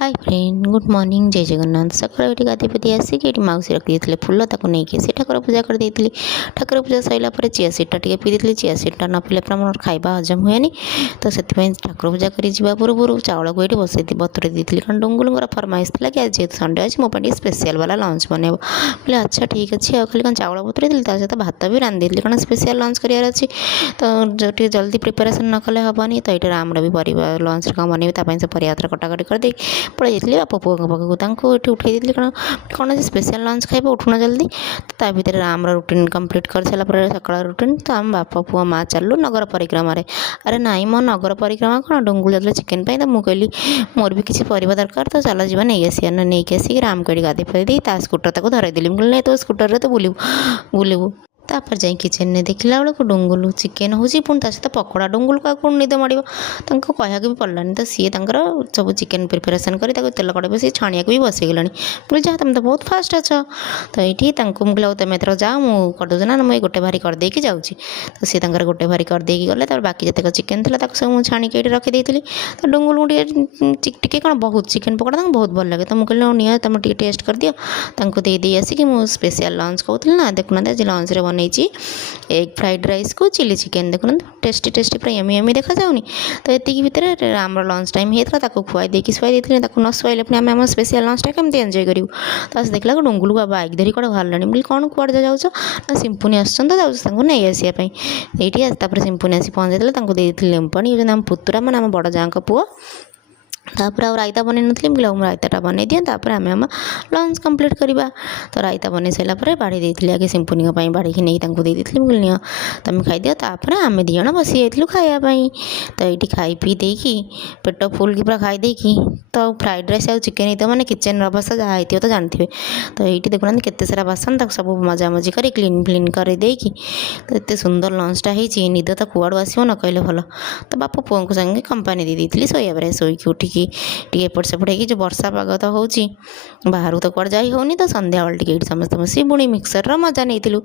Hi friend good morning जय जगन्नाथ सकाळ ये गाधी पाधी आसिक ये मौसी रखी देते फुल ताको नहीं से ठाकुर पूजा कर देती ठाकुर पूजा सरला चिया सीटा टे पी देती चिया सीटा न पीले मोर खाଇବା हजम हुए तो से ठाकुर पूजा कर पूर्व चाउल को ये बसई बतुरे दी कारण डुंगुलर फरमाइश था कि आज जेहतु संडे अच्छे मोटे स्पेशल वाला लंच बनब बोले अच्छा ठीक अच्छे खाली कौन चाउल बतुरे दी सहित भात भी रांधि देती कारण स्पेशल लंच करार अच्छी तो जो जल्दी प्रिपेरेसन न कले हेनी तो ये आमर भी परिवार लंच कौन बनइबे से परिया कटाकटी करदे पड़े जाती बापा पुओं पाखक ये उठे दी कारण कौन स्पेशल लंच खाइबे उठुना जल्दी तो ता भर आम रुटीन कम्प्लीट कर सारा सकाल रुटीन तो आम बापा पुओ माँ चलू नगर परिक्रमा अरे नाई मो नगर परिक्रमा कौन डुंगुल जाते चिकेन तो मुझे कहली मोर भी किसी परिवा दरकार तो चल जा नहीं आसिया ना नहीं आसिक आम कड़ी गाधे फाई ता स्कूटर ताको धरदेली मुझे नहीं तो स्कूटर तो बुलू तापर जाए किचेन में देखला बेलू डुंगुल चिकेन हो सहित पकोड़ा डुंगुल का कौन निद माड़ कहया भी पड़लानी तो सी सब चिकेन प्रिपेरेसन कर तेल कड़े बस छाणिया भी बसईगला बोले जहाँ तुम तो बहुत फास्ट अच्छ तो ये मुझे तुम एथर जाओ मुझे करदे ना मुझे गोटे भारी करदे जाऊँगी तो सी गोटे भारी करदे गले बाकी जितक चिकेन था सब मुझे छाणिक ये रखी तो डुंगुल टे कौन बहुत चिकेन पकोड़ा बहुत भल लगे तो मुझे कहली नि तुम टेस्ट कर दियो दे आसिक मुझे स्पेशल लंच कहूँ ना देखुना आज लंच बन एग फ्राइड राइस को चिली चिकेन देखो टेस्टी टेस्टी पूरा यमी यमी देखा जाऊनी तो ये भितर आम लंच टाइम होता खुआई देकी शुआई देते न शुआइले पुणी आम स्पेशल लंच टा केमती एंजॉय करूँ तो देखला डुंगुल को बाइक धरी कौन बाहर बोली कौन कुआड़े जाऊँ ना सिंपुनी आसुँच नहीं आसापी ये सिंपुनी आसी पहुँच देते लेंबू पानी आम पुतुरा मैंने आम बड़ जाँ पुओ तापर आ रायता बन नी बोले मुझे रायता बन दिए तापर आम आम लंच कम्प्लीट करवा तो रायता बन सारापर बाड़ी देती आगे सिंपुनी बाड़ी नहीं देती मुझे नि तुम खाई तापर आम दिज बसी जाइलु खायापाई तो ये खाई पी देकी पेट फुल की पूरा खाई देकी तो फ्राइड राइस आ चिकेन तो मैंने किचेन अवस्था जहाँ होती तो जानते तो ये देखुना केते सारा बासन तक सब मजामजी कर क्लीन फ्लीन कर देकी तो ये सुंदर लंचटा हो निद तो कुआड़ू आसो न कहले भल तो बापा पुओं को संगे कंपानी दे दी शोया शोईकी उठिकी टी एपट सेपट हो जो वर्षा पाग तो हो बाहर तो कौन जा होनी तो संध्या बेल टी समस्त बस पुणी मिक्सर मजा नहीं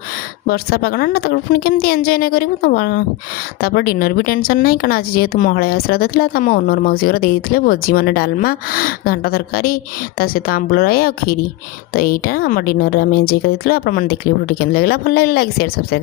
वर्षा पाग ना तो पुणी केमती एंजॉय नहीं करूँ तो डिनर भी टेंशन ना कारण आज जेहतु महालया श्राद्ध था तो आम ओनर मौसी घर देते भोजी मैंने डालमा घंटा तरकारी सहित आंबुल राई आ खीरी तो यहाँ आम डिनर आम एंजॉय कर देखिए भिडियो केम लगे भल लगे लाइक शेयर सब्सक्राइब।